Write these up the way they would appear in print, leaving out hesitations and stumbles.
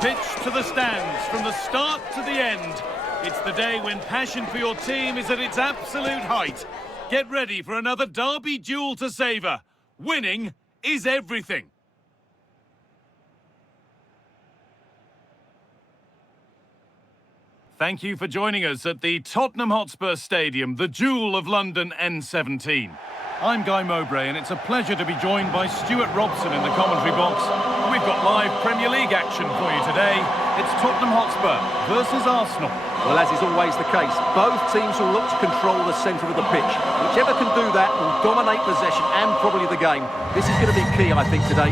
pitch to the stands, from the start to the end. It's the day when passion for your team is at its absolute height. Get ready for another derby duel to savour. Winning is everything. Thank you for joining us at the Tottenham Hotspur Stadium, the jewel of London N17. I'm Guy Mowbray, and it's a pleasure to be joined by Stuart Robson in the commentary box. We've got live Premier League action for you today. It's Tottenham Hotspur versus Arsenal. Well, as is always the case, both teams will look to control the centre of the pitch. Whichever can do that will dominate possession and probably the game. This is going to be key, I think, today.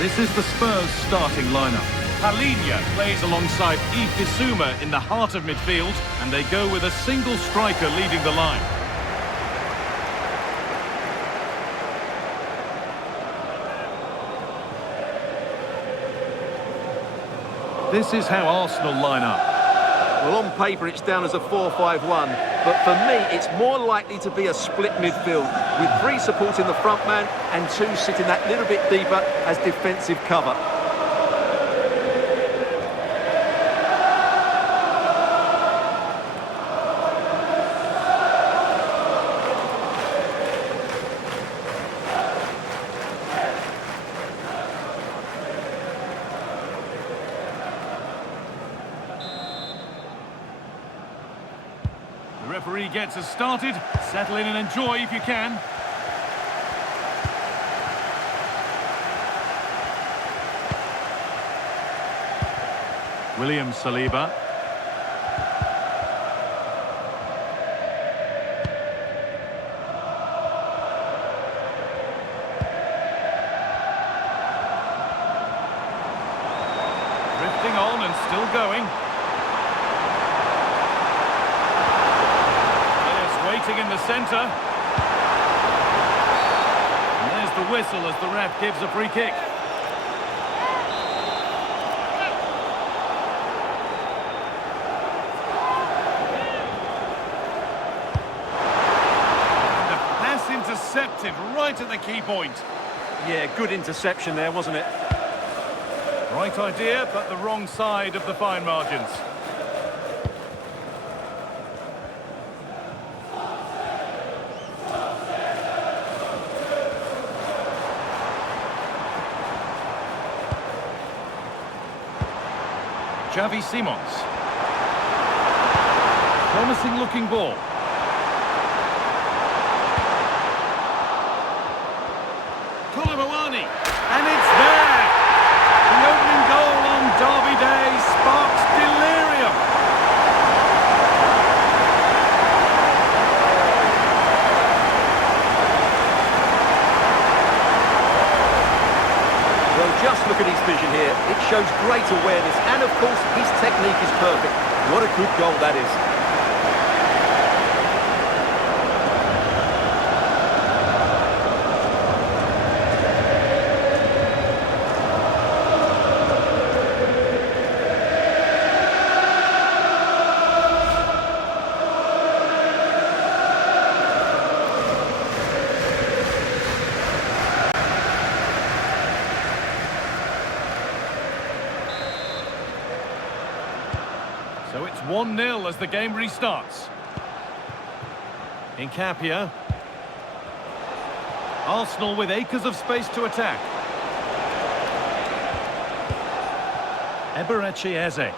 This is the Spurs starting lineup. Palhinha plays alongside Bissouma in the heart of midfield, and they go with a single striker leading the line. This is how Arsenal line up. Well, on paper it's down as a 4-5-1, but for me it's more likely to be a split midfield, with 3 supporting the front man and 2 sitting that little bit deeper as defensive cover. The referee gets us started. Settle in and enjoy if you can. William Saliba. Drifting on and still going. Waiting in the centre. And there's the whistle as the ref gives a free kick. And the pass intercepted right at the key point. Yeah, good interception there, wasn't it? Right idea, but the wrong side of the fine margins. Xavi Simons. Promising looking ball. Colomboani. And it's there! The opening goal on Derby Day sparks delirium. Well, just look at his vision here. It shows great awareness, and of course, his technique is perfect. What a good goal that is. So it's 1-0 as the game restarts. Nkapia. Arsenal with acres of space to attack. Eberechi Eze.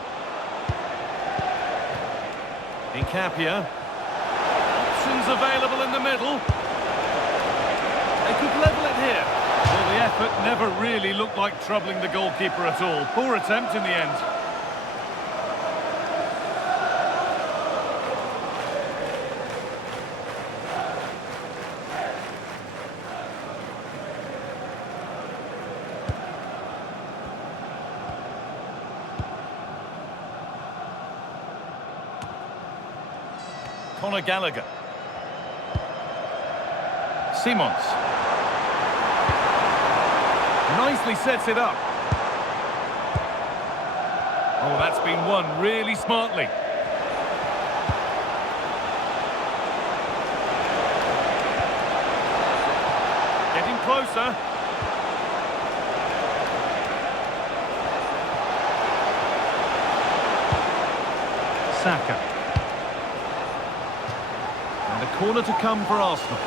Nkapia. Options available in the middle. They could level it here. Well, the effort never really looked like troubling the goalkeeper at all. Poor attempt in the end. Conor Gallagher. Simons. Nicely sets it up. Oh, that's been won really smartly. Getting closer. Saka. And a corner to come for Arsenal.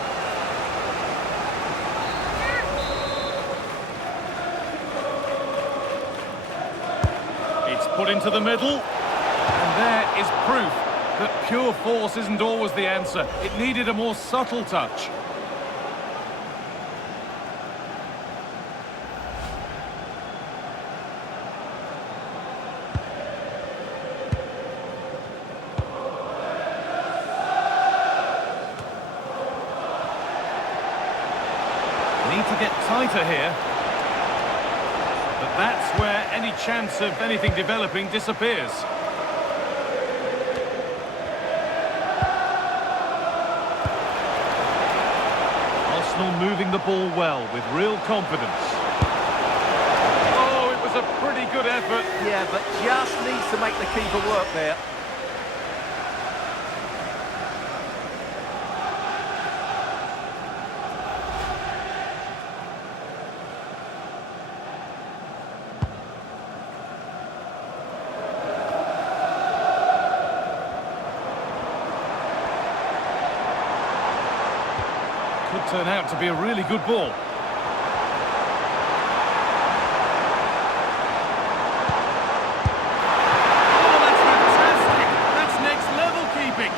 It's put into the middle. And there is proof that pure force isn't always the answer. It needed a more subtle touch. Need to get tighter here. But that's where any chance of anything developing disappears. Arsenal moving the ball well with real confidence. Oh, it was a pretty good effort. Yeah, but just needs to make the keeper work there. Could turn out to be a really good ball. Oh, that's fantastic! That's next level keeping.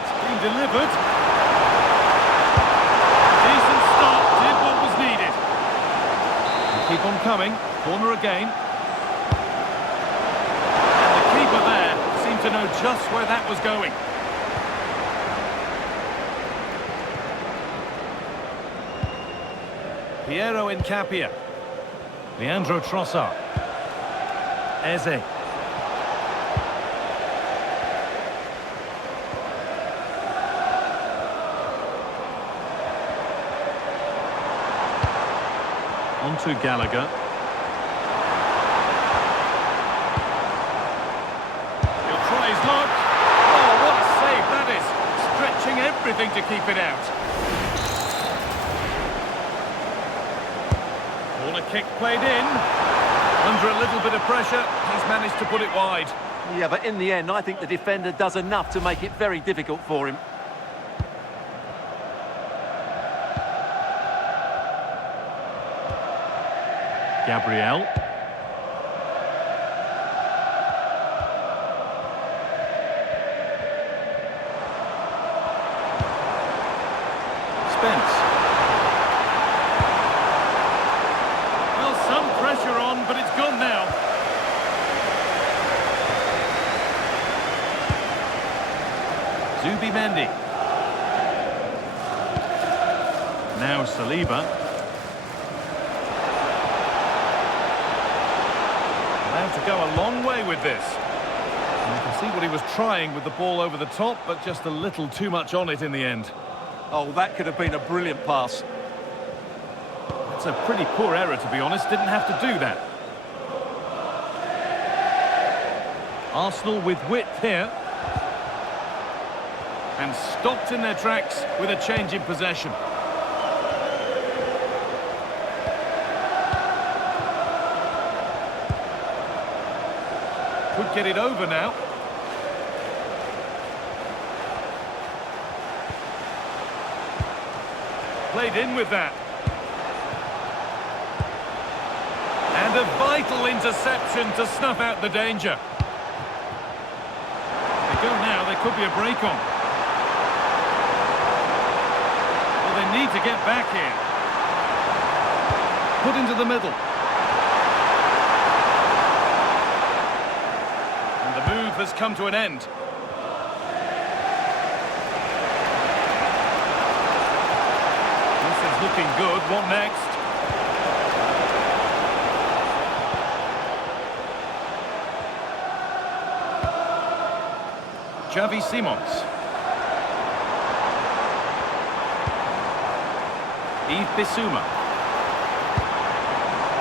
It's been delivered. Keep on coming. Corner again. And the keeper there seemed to know just where that was going. Piero Incapia. Leandro Trossard. Eze. On to Gallagher. He'll try his luck. Oh, what a save that is. Stretching everything to keep it out. Corner kick played in. Under a little bit of pressure, he's managed to put it wide. Yeah, but in the end, I think the defender does enough to make it very difficult for him. Gabriel. Spence. Well, some pressure on, but it's gone now. Zubimendi. Now Saliba. To go a long way with this. And you can see what he was trying with the ball over the top, but just a little too much on it in the end. Oh, that could have been a brilliant pass. It's a pretty poor error, to be honest. Didn't have to do that. Arsenal with width here. And stopped in their tracks with a change in possession. Could get it over now. Played in with that. And a vital interception to snuff out the danger. They go now, there could be a break on. Well, they need to get back here. Put into the middle. And the move has come to an end. This is looking good. What next? Xavi Simons. Yves Bissouma.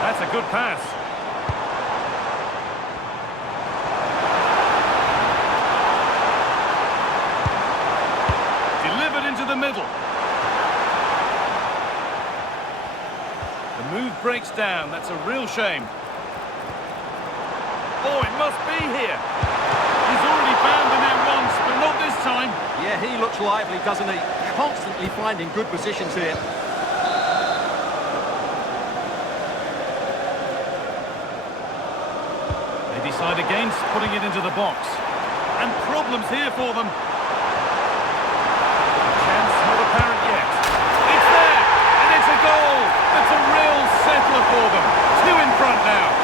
That's a good pass. Delivered into the middle. The move breaks down. That's a real shame. Oh, it must be here. He's already found the net once, but not this time. Yeah, he looks lively, doesn't he? Constantly finding good positions here. They decide against putting it into the box. And problems here for them. Chance not apparent yet. It's there, and it's a goal. That's a real settler for them. 2 in front now.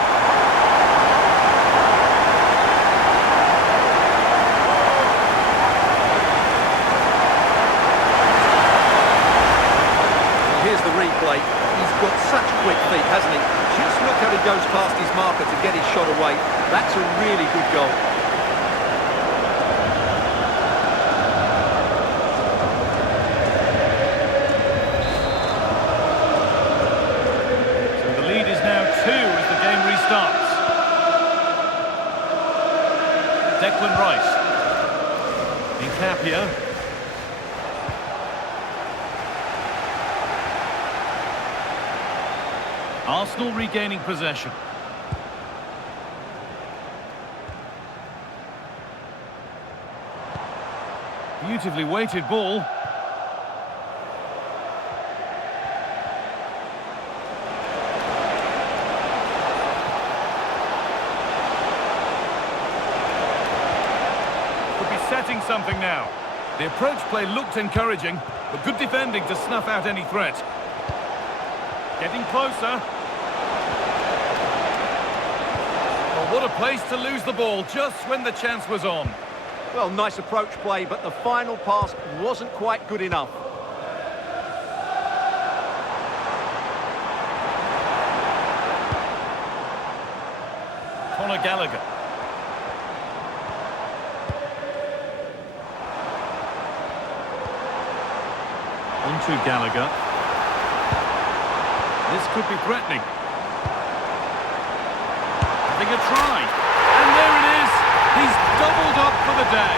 Here's the replay. He's got such quick feet, hasn't he? Just look how he goes past his marker to get his shot away. That's a really good goal. So the lead is now 2 as the game restarts. Declan Rice. Incapia. Arsenal regaining possession. Beautifully weighted ball. Could be setting something now. The approach play looked encouraging, but good defending to snuff out any threat. Getting closer. What a place to lose the ball just when the chance was on. Well, nice approach play, but the final pass wasn't quite good enough. Conor Gallagher. On to Gallagher. This could be threatening. Having a try. And there it is. He's doubled up for the day.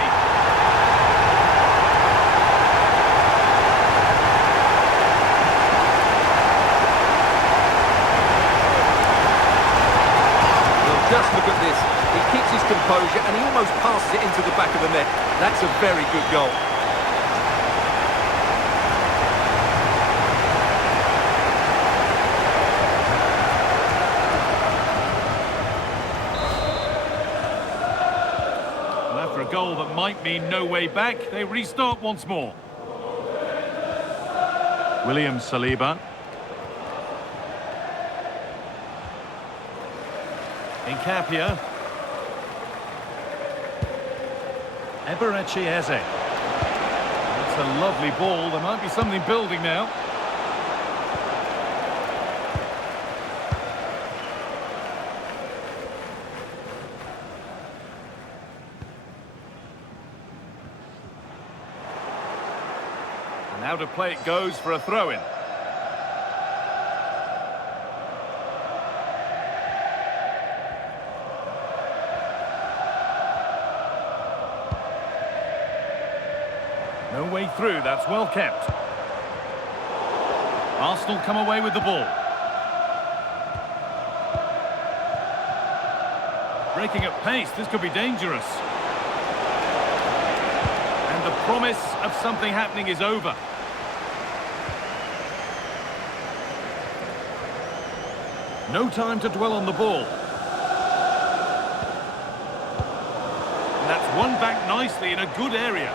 Well, just look at this. He keeps his composure and he almost passes it into the back of the net. That's a very good goal. A goal that might mean no way back, they restart once more. William Saliba. Incapia. Eberechi Eze. That's a lovely ball. There might be something building now. Now to play it goes for a throw-in. No way through, that's well kept. Arsenal come away with the ball. Breaking at pace, this could be dangerous. And the promise of something happening is over. No time to dwell on the ball. And that's won back nicely in a good area.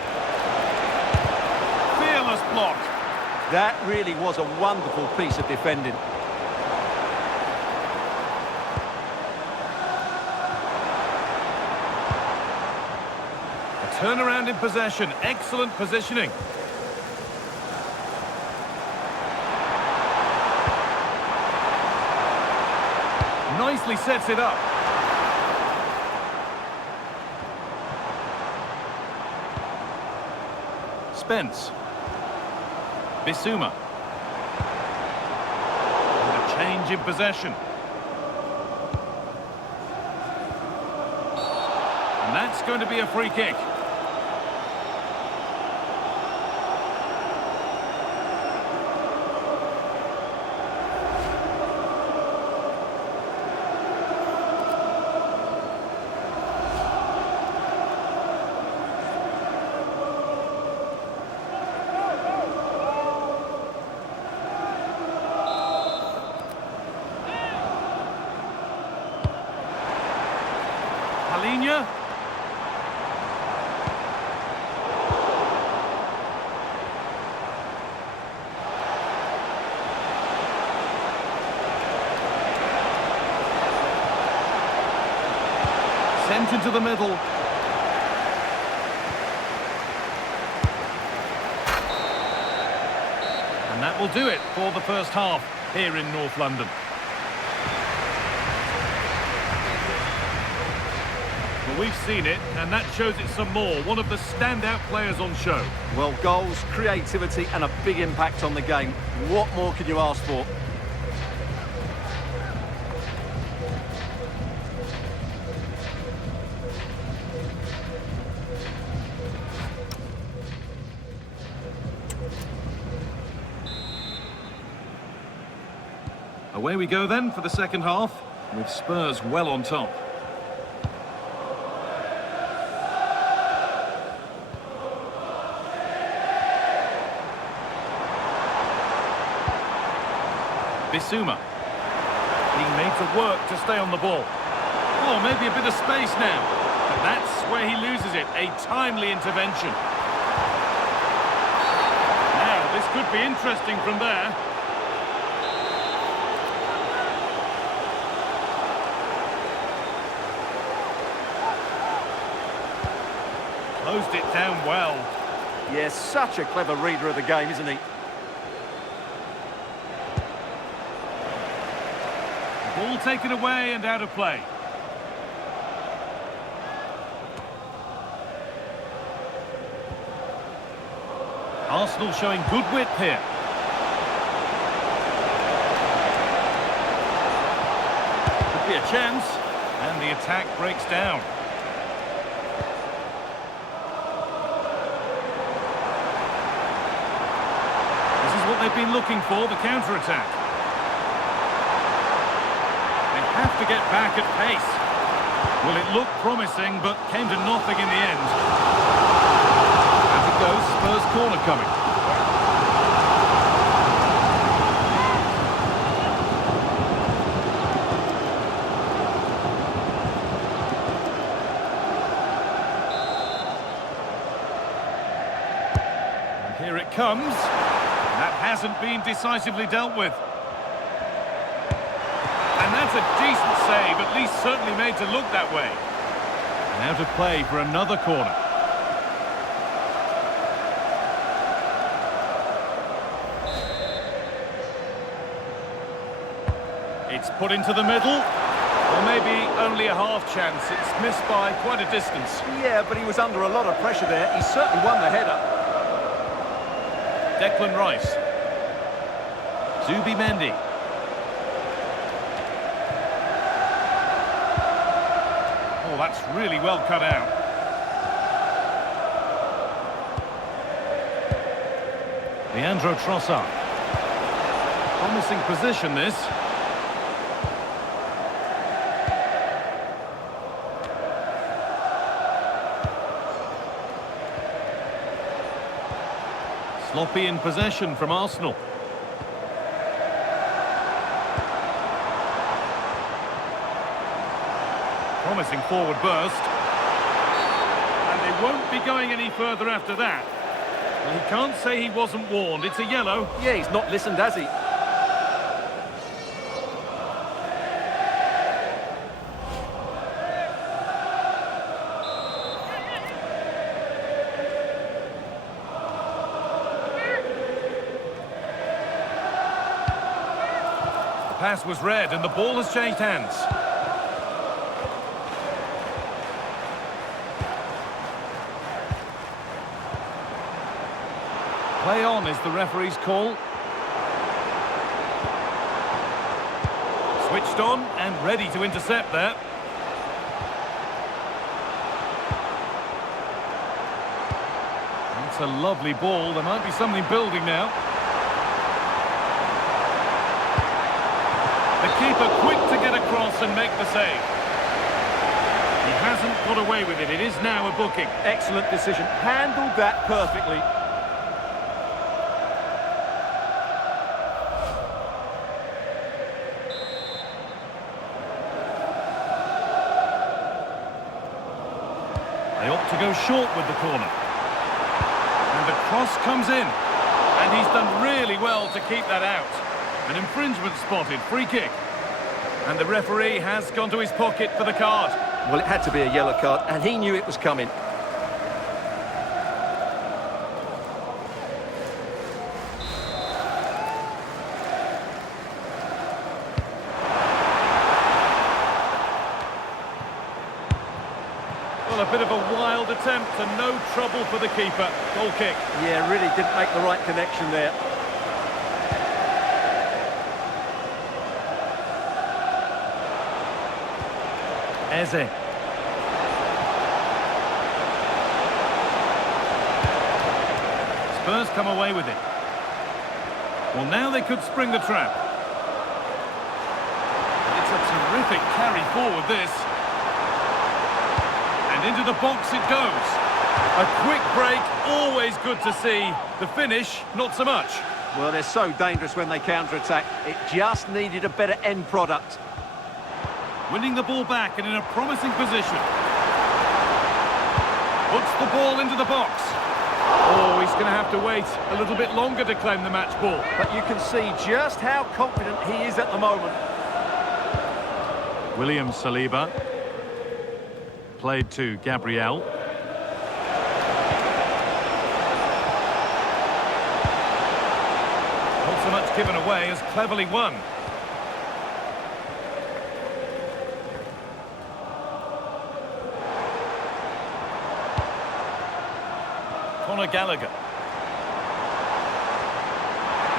Fearless block. That really was a wonderful piece of defending. A turnaround in possession. Excellent positioning. Nicely sets it up. Spence. Bissouma. And a change in possession. And that's going to be a free kick. Palinya. Sent into the middle. And that will do it for the first half here in North London. Well, we've seen it, and that shows it some more. One of the standout players on show. Well, goals, creativity and a big impact on the game. What more can you ask for? Away we go then for the second half, with Spurs well on top. Bissouma. Being made to work to stay on the ball. Oh, maybe a bit of space now. But that's where he loses it. A timely intervention. Now, this could be interesting from there. Closed it down well. Yes, such a clever reader of the game, isn't he? Ball taken away and out of play. Arsenal showing good width here. Could be a chance. And the attack breaks down. This is what they've been looking for, the counter-attack. Have to get back at pace. Well, it looked promising, but came to nothing in the end. As it goes, Spurs corner coming. And here it comes. That hasn't been decisively dealt with. And that's a decent save, at least certainly made to look that way. And out of play for another corner. It's put into the middle. Or maybe only a half chance. It's missed by quite a distance. Yeah, but he was under a lot of pressure there. He certainly won the header. Declan Rice. Zubimendi. Oh, that's really well cut out. Leandro Trossard. Promising position, this. Sloppy in possession from Arsenal. Promising forward burst. And they won't be going any further after that. Well, he can't say he wasn't warned. It's a yellow. Yeah, he's not listened, has he? The pass was red and the ball has changed hands. Play on is the referee's call. Switched on and ready to intercept there. That's a lovely ball. There might be something building now. The keeper quick to get across and make the save. He hasn't got away with it. It is now a booking. Excellent decision. Handled that perfectly. They ought to go short with the corner. And the cross comes in. And he's done really well to keep that out. An infringement spotted, free kick. And the referee has gone to his pocket for the card. Well, it had to be a yellow card, and he knew it was coming. Well, a bit of a wild attempt and no trouble for the keeper. Goal kick. Yeah, really didn't make the right connection there. Eze. Spurs come away with it. Well, now they could spring the trap. It's a terrific carry forward, this. And into the box it goes. A quick break, always good to see. The finish, not so much. Well, they're so dangerous when they counter-attack. It just needed a better end product. Winning the ball back and in a promising position. Puts the ball into the box. Oh, he's going to have to wait a little bit longer to claim the match ball. But you can see just how confident he is at the moment. William Saliba. Played to Gabriel. Not so much given away as cleverly won. Conor Gallagher.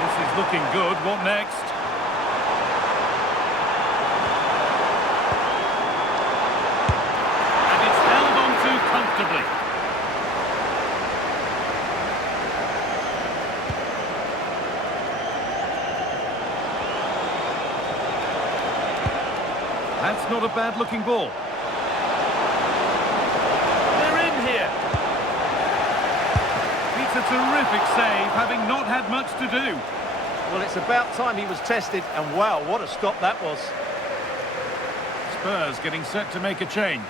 This is looking good. What next? And it's held on to comfortably. That's not a bad-looking ball. They're in here. It's a terrific save, having not had much to do. Well, it's about time he was tested, and wow, what a stop that was. Spurs getting set to make a change.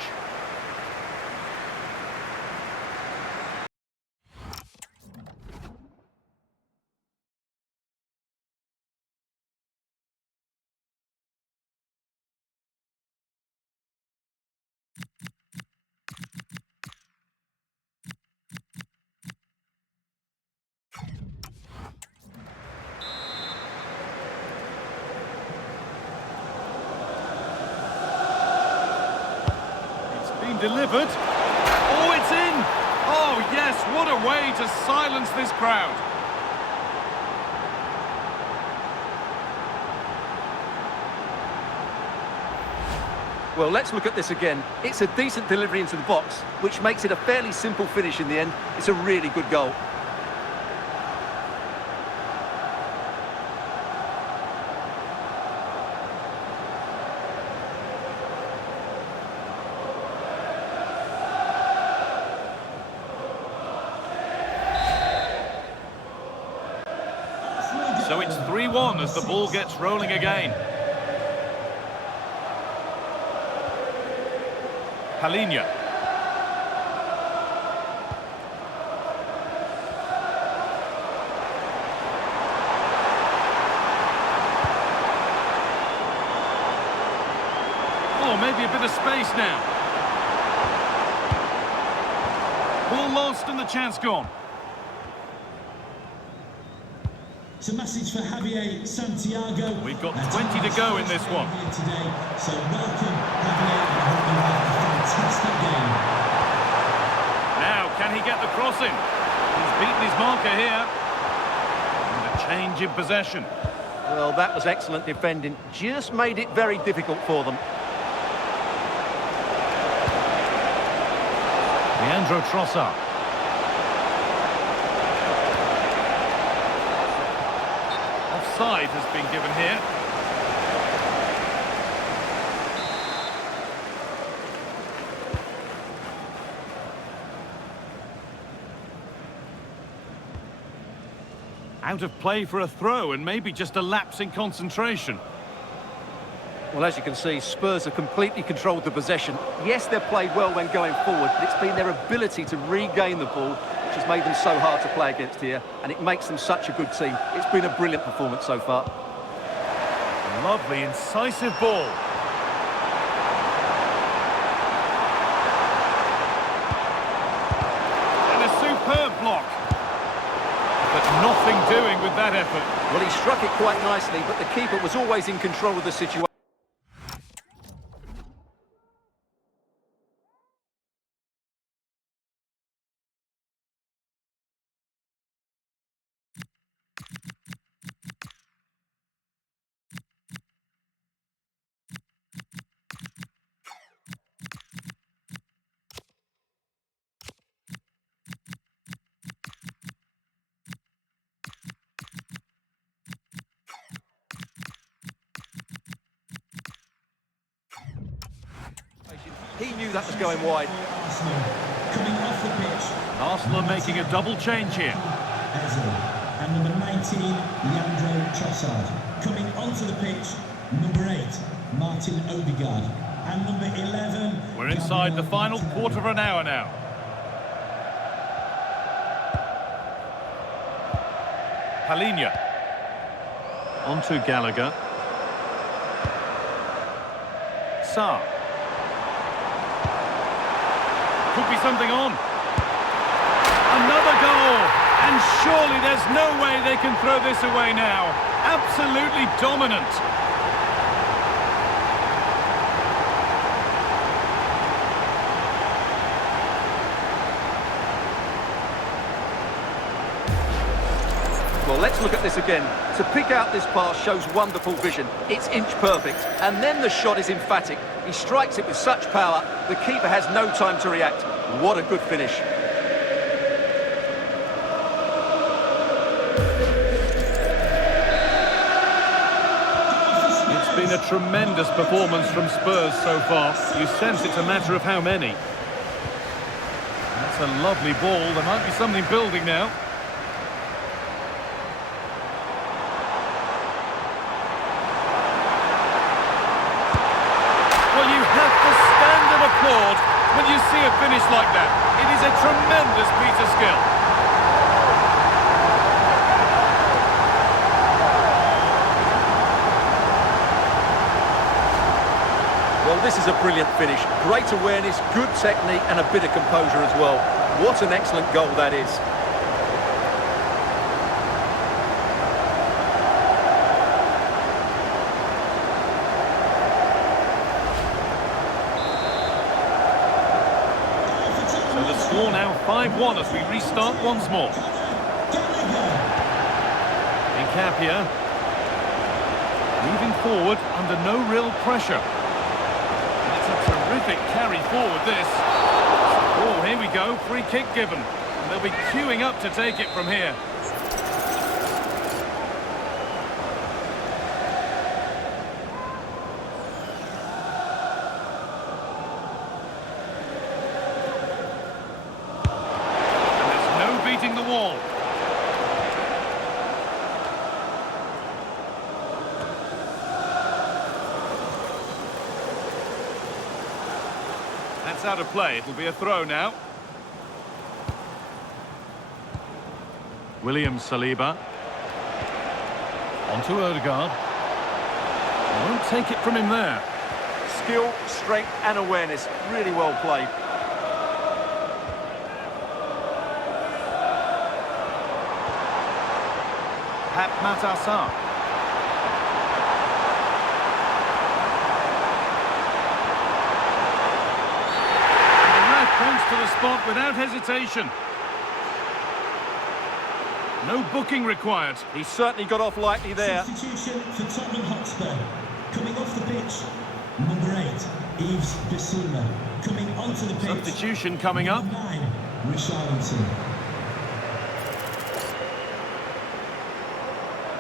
Delivered. Oh, it's in! Oh, yes, what a way to silence this crowd. Well, let's look at this again. It's a decent delivery into the box, which makes it a fairly simple finish in the end. It's a really good goal. So it's 3-1 as the ball gets rolling again. Palinha. Oh, maybe a bit of space now. Ball lost and the chance gone. It's a message for Javier Santiago. We've got 20 to go in this one. Today. So welcome, Javier, and I hope you have a fantastic game. Now, can he get the cross in? He's beaten his marker here. And a change in possession. Well, that was excellent defending. Just made it very difficult for them. Leandro Trossard. Offside has been given here. Out of play for a throw and maybe just a lapse in concentration. Well, as you can see, Spurs have completely controlled the possession. Yes, they've played well when going forward, but it's been their ability to regain the ball which has made them so hard to play against here, and it makes them such a good team. It's been a brilliant performance so far. Lovely, incisive ball. And a superb block. But nothing doing with that effort. Well, he struck it quite nicely, but the keeper was always in control of the situation. He knew that was going wide. Arsenal coming off the pitch. Arsenal are making a double change here. Ozil. And number 19, Leandro Trossard. Coming onto the pitch, number 8, Martin Odegaard. And number 11... We're inside the final quarter of an hour now. Palinha. On to Gallagher. Sarr. Could be something on. Another goal! And surely there's no way they can throw this away now. Absolutely dominant. Well, let's look at this again. To pick out this pass shows wonderful vision. It's inch perfect. And then the shot is emphatic. He strikes it with such power, the keeper has no time to react. What a good finish. It's been a tremendous performance from Spurs so far. You sense it's a matter of how many. That's a lovely ball. There might be something building now. Well, you have to stand and applaud when you see a finish like that. It is a tremendous piece of skill. Well, this is a brilliant finish. Great awareness, good technique and a bit of composure as well. What an excellent goal that is. So the score now 5-1 as we restart once more. Incapia. Moving forward under no real pressure. It's a terrific carry forward, this. Oh, here we go, free kick given. They'll be queuing up to take it from here. And there's no beating the wall. That's out of play. It'll be a throw now. William Saliba. On to Odegaard. Won't take it from him there. Skill, strength and awareness. Really well played. Pep Matassar. The ref points to the spot without hesitation. No booking required. He certainly got off lightly there. Substitution for Tottenham Hotspur. Coming off the pitch, number 8, Yves Bissouma. Coming onto the pitch, Substitution coming up. number 9, Richarlison.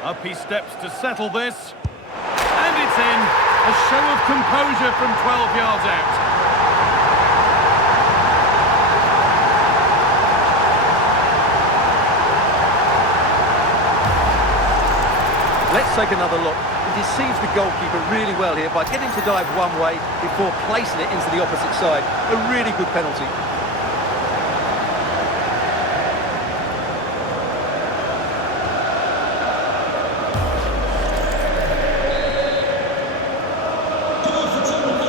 Up he steps to settle this. And it's in. A show of composure from 12 yards out. Let's take another look. He deceives the goalkeeper really well here by getting to dive one way before placing it into the opposite side. A really good penalty.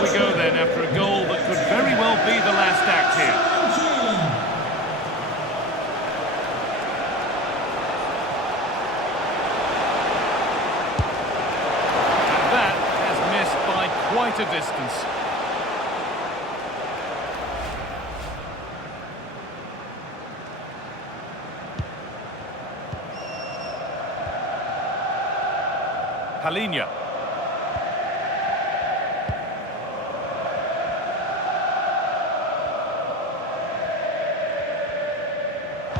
We go then after a goal that could very well be the last act here. Quite a distance. Palhinha.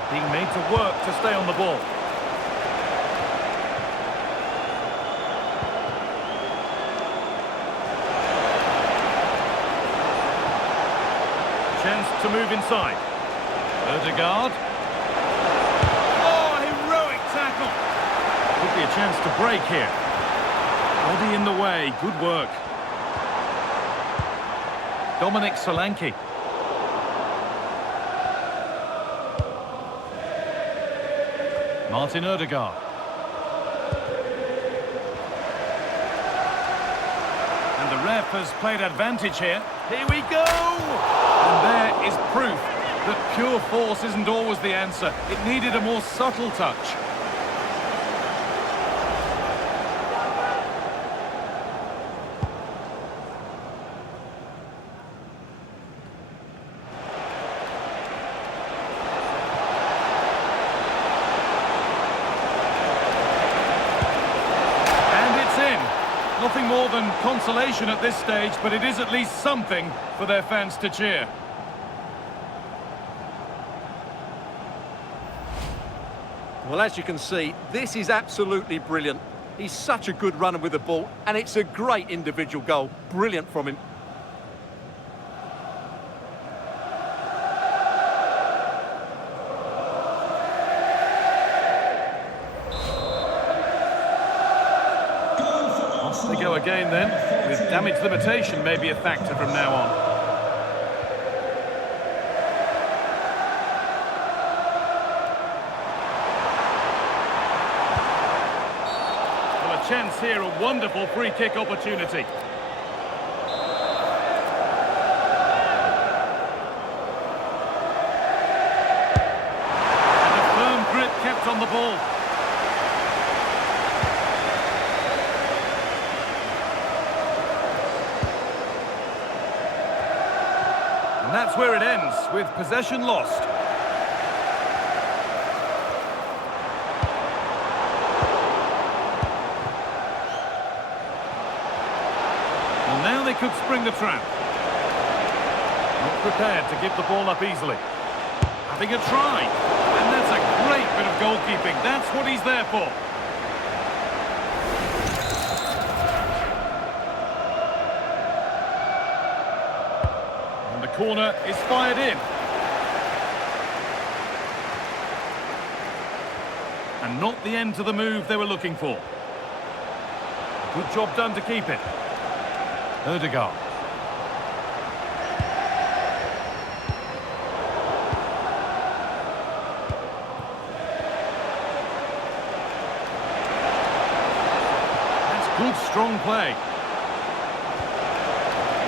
Being made to work to stay on the ball. Chance to move inside. Odegaard. Oh, heroic tackle. Could be a chance to break here. Body in the way. Good work. Dominic Solanke. Martin Odegaard. And the ref has played advantage here. Here we go! And there is proof that pure force isn't always the answer. It needed a more subtle touch. And it's in. Nothing more than consolation at this stage, but it is at least something for their fans to cheer. Well, as you can see, this is absolutely brilliant. He's such a good runner with the ball, and it's a great individual goal. Brilliant from him. Off they go again then, with damage limitation may be a factor from now on. Chance here, a wonderful free kick opportunity. And a firm grip kept on the ball. And that's where it ends, with possession lost. Now they could spring the trap. Not prepared to give the ball up easily. Having a try. And that's a great bit of goalkeeping. That's what he's there for. And the corner is fired in. And not the end to the move they were looking for. Good job done to keep it. Odegaard. Good, strong play.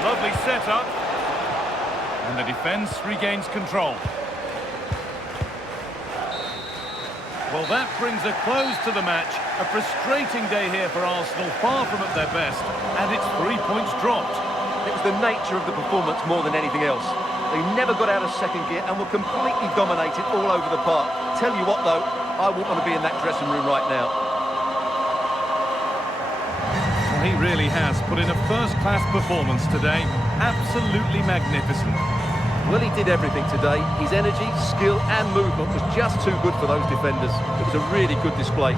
Lovely setup. And the defence regains control. Well, that brings a close to the match. A frustrating day here for Arsenal, far from at their best. And it's 3 points dropped. It was the nature of the performance more than anything else. They never got out of second gear and were completely dominated all over the park. Tell you what, though, I wouldn't want to be in that dressing room right now. Well, he really has put in a first-class performance today. Absolutely magnificent. Well, he did everything today. His energy, skill and movement was just too good for those defenders. It was a really good display.